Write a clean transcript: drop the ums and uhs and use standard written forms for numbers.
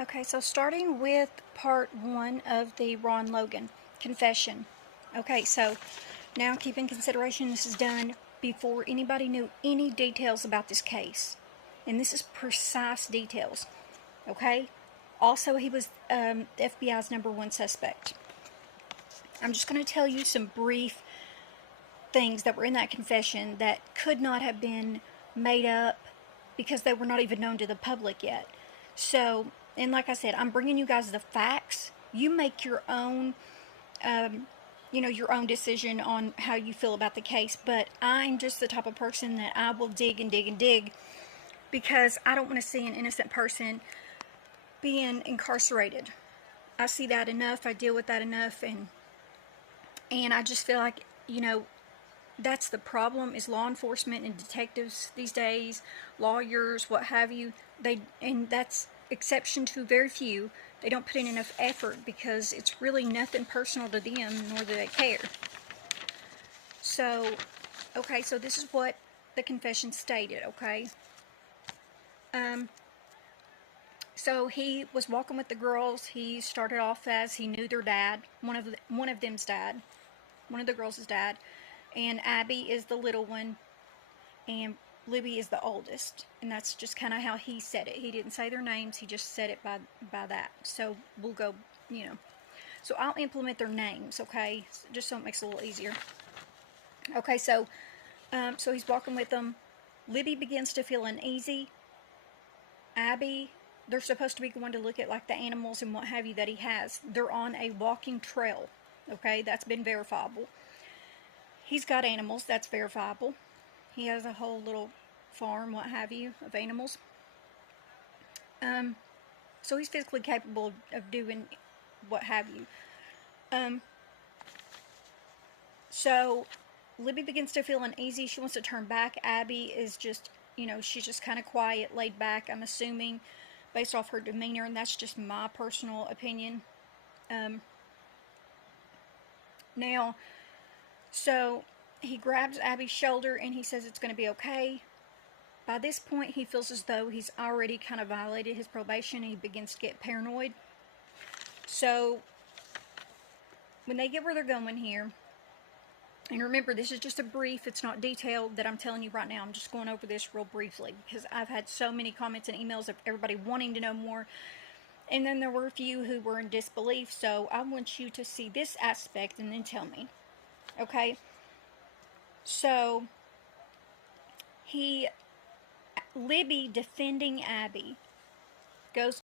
Okay, so starting with part one of the Ron Logan confession. Okay, so now keep in consideration this is done before anybody knew any details about this case. And this is precise details. Okay? Also, he was the FBI's #1 suspect. I'm just going to tell you some brief things that were in that confession that could not have been made up because they were not even known to the public yet. So, and like I said, I'm bringing you guys the facts. You make your own, your own decision on how you feel about the case. But I'm just the type of person that I will dig and dig and dig because I don't want to see an innocent person being incarcerated. I see that enough. I deal with that enough, and I just feel like that's the problem is law enforcement and detectives these days, lawyers, what have you. And that's exception to very few. They don't put in enough effort because it's really nothing personal to them, nor do they care. So, okay, so this is what the confession stated. Okay, so he was walking with the girls. He started off as he knew their dad, one of them's dad, one of the girls' dad, and Abby is the little one, and Libby is the oldest, and that's just kind of how he said it. He didn't say their names, he just said it by that. So we'll go, So I'll implement their names, okay, just so it makes it a little easier. Okay, so he's walking with them. Libby begins to feel uneasy. Abby, they're supposed to be going to look at like the animals and what have you that he has. They're on a walking trail, okay, that's been verifiable. He's got animals, that's verifiable. He has a whole little farm, what have you, of animals. So he's physically capable of doing what have you. So Libby begins to feel uneasy. She wants to turn back. Abby is just, she's just kind of quiet, laid back, I'm assuming, based off her demeanor, and that's just my personal opinion. Now, so he grabs Abby's shoulder and he says it's going to be okay. By this point, he feels as though he's already kind of violated his probation and he begins to get paranoid. So, when they get where they're going here, and remember, this is just a brief, it's not detailed that I'm telling you right now. I'm just going over this real briefly because I've had so many comments and emails of everybody wanting to know more. And then there were a few who were in disbelief, so I want you to see this aspect and then tell me. Okay? So, Libby defending Abby goes